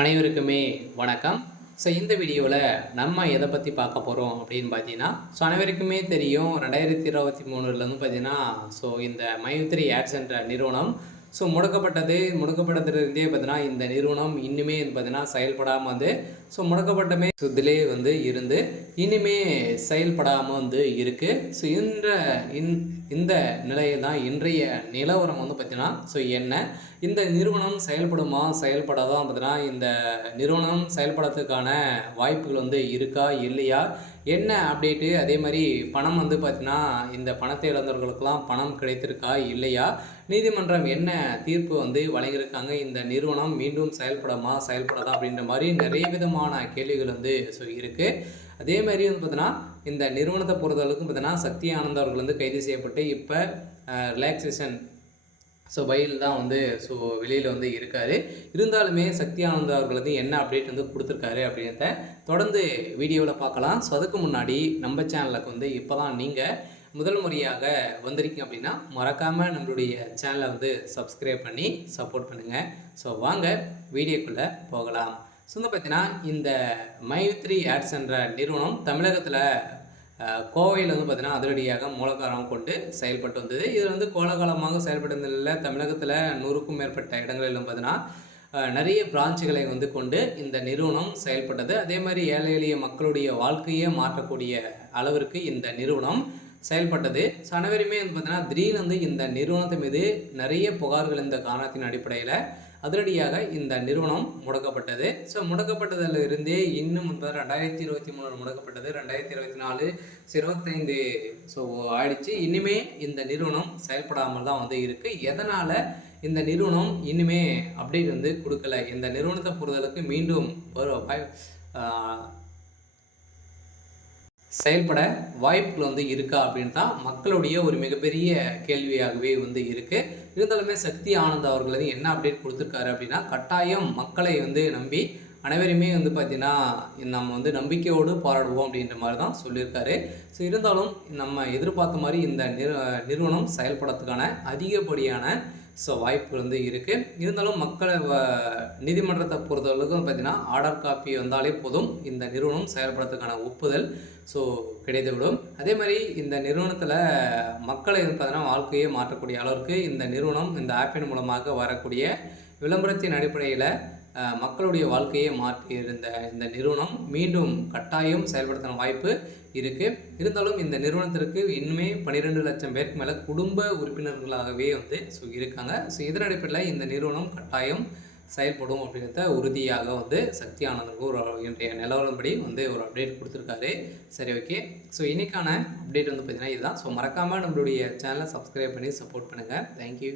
அனைவருக்குமே வணக்கம். இந்த வீடியோவில் நம்ம எதை பற்றி பார்க்க போகிறோம் அப்படின்னு பார்த்தீங்கன்னா, அனைவருக்குமே தெரியும் 2023லேருந்து பார்த்தீங்கன்னா, இந்த மைத்ரி ஆட்ஸ் என்ற நிறுவனம் முடக்கப்பட்டதுலேருந்தே பார்த்தீங்கன்னா, இந்த நிறுவனம் இன்னுமே பார்த்தீங்கன்னா செயல்படாமல் வந்து முடக்கப்பட்டமே இதிலே வந்து இருந்து இன்னுமே செயல்படாமல் வந்து இருக்குது. இந்த நிலையில் தான் இன்றைய நிலவரம் வந்து பார்த்தீங்கன்னா என்ன இந்த நிறுவனம் செயல்படுமா செயல்படாதான் பார்த்தீங்கன்னா இந்த நிறுவனம் செயல்படுறதுக்கான வாய்ப்புகள் வந்து இருக்கா இல்லையா, என்ன அப்டேட்டு, அதே மாதிரி பணம் வந்து பார்த்தீங்கன்னா இந்த பணத்தை இழந்தவர்களுக்கெல்லாம் பணம் கிடைத்திருக்கா இல்லையா, நீதிமன்றம் என்ன தீர்ப்பு வந்து வழங்கியிருக்காங்க, இந்த நிறுவனம் மீண்டும் செயல்படாதா அப்படின்ற மாதிரி நிறைய விதமான கேள்விகள் வந்து இருக்குது. அதே மாதிரி வந்து பார்த்தீங்கன்னா இந்த நிறுவனத்தை பொறுத்தளவுக்கு பார்த்தீங்கன்னா சக்தி ஆனந்த் அவர்கள் வந்து கைது செய்யப்பட்டு இப்போ ரிலாக்ஸேஷன் பயில் தான் வந்து வெளியில் வந்து இருக்கார். இருந்தாலுமே சக்தி ஆனந்த் அவர்கள் வந்து என்ன அப்டேட் வந்து கொடுத்துருக்காரு அப்படின்றத தொடர்ந்து வீடியோவில் பார்க்கலாம். அதுக்கு முன்னாடி நம்ம சேனலுக்கு வந்து இப்போ தான் நீங்கள் முதல் முறையாக வந்திருக்கீங்க அப்படின்னா மறக்காமல் நம்மளுடைய சேனலை வந்து சப்ஸ்கிரைப் பண்ணி சப்போர்ட் பண்ணுங்கள். வாங்க வீடியோக்குள்ளே போகலாம். வந்து பார்த்தீங்கன்னா இந்த மைத்ரி ஆட்ஸ் என்ற நிறுவனம் தமிழகத்தில் கோவையில் வந்து பார்த்தீங்கன்னா அதிரடியாக மூலக்காரம் கொண்டு செயல்பட்டு வந்தது. இதில் வந்து கோலாகலமாக செயல்பட்டு வந்ததில் தமிழகத்தில் 100க்கும் மேற்பட்ட இடங்களிலும் பார்த்தீங்கன்னா நிறைய பிரான்ச்சுகளை வந்து கொண்டு இந்த நிறுவனம் செயல்பட்டது. அதே மாதிரி ஏழை எளிய மக்களுடைய வாழ்க்கையை மாற்றக்கூடிய அளவிற்கு இந்த நிறுவனம் செயல்பட்டது. அனைவருமே வந்து பார்த்தீங்கன்னா திடீர்னு வந்து இந்த நிறுவனத்து மீது நிறைய புகார்கள் இந்த காரணத்தின் அடிப்படையில் அதிரடியாக இந்த நிறுவனம் முடக்கப்பட்டது. முடக்கப்பட்டதில் இருந்தே இன்னும் 2023 முடக்கப்பட்டது, 2024 25 ஆயிடுச்சு. இனிமே இந்த நிறுவனம் செயல்படாமல் தான் வந்து இருக்குது. எதனால் இந்த நிறுவனம் இனிமே அப்டேட் வந்து கொடுக்கல, இந்த நிறுவனத்தை பொறுத்தளவுக்கு மீண்டும் செயல்பட வாய்ப்புகள் வந்து இருக்கா அப்படின்னு தான் மக்களுடைய ஒரு மிகப்பெரிய கேள்வியாகவே வந்து இருக்குது. இருந்தாலுமே சக்தி ஆனந்த் அவர்கள் வந்து என்ன அப்டேட் கொடுத்துருக்காரு அப்படின்னா, கட்டாயம் மக்களை வந்து நம்பி அனைவருமே வந்து பார்த்திங்கன்னா நம்ம வந்து நம்பிக்கையோடு போராடுவோம் அப்படின்ற மாதிரி தான் சொல்லியிருக்காரு. இருந்தாலும் நம்ம எதிர்பார்த்த மாதிரி இந்த நிறுவனம் செயல்படுறதுக்கான அதிகப்படியான வாய்ப்புகள் வந்து இருக்குது. இருந்தாலும் மக்களை நீதிமன்றத்தை பொறுத்தளவுக்கு பார்த்திங்கன்னா ஆர்டர் காப்பி வந்தாலே போதும் இந்த நிறுவனம் செயல்படுறதுக்கான ஒப்புதல் கிடைத்துவிடும். அதே மாதிரி இந்த நிறுவனத்தில் மக்களை பார்த்தீங்கன்னா வாழ்க்கையை மாற்றக்கூடிய அளவிற்கு இந்த நிறுவனம் இந்த ஆப்பின் மூலமாக வரக்கூடிய விளம்பரத்தின் அடிப்படையில் மக்களுடைய வாழ்க்கையை மாற்றி இருந்த இந்த நிறுவனம் மீண்டும் கட்டாயம் செயல்படுத்தின வாய்ப்பு இருக்குது. இருந்தாலும் இந்த நிறுவனத்திற்கு இன்னுமே 12 லட்சம் பேருக்கு மேலே குடும்ப உறுப்பினர்களாகவே வந்து இருக்காங்க. இதன் அடிப்படையில் இந்த நிறுவனம் கட்டாயம் செயல்படும் அப்படின்றத உறுதியாக வந்து சக்தி ஆனந்தருக்கு ஒரு இன்றைய நிலவரப்படி வந்து ஒரு அப்டேட் கொடுத்துருக்காரு. சரி, ஓகே. இன்றைக்கான அப்டேட் வந்து பார்த்திங்கன்னா இதுதான். மறக்காமல் நம்மளுடைய சேனலை சப்ஸ்கிரைப் பண்ணி சப்போர்ட் பண்ணுங்கள். தேங்க்யூ.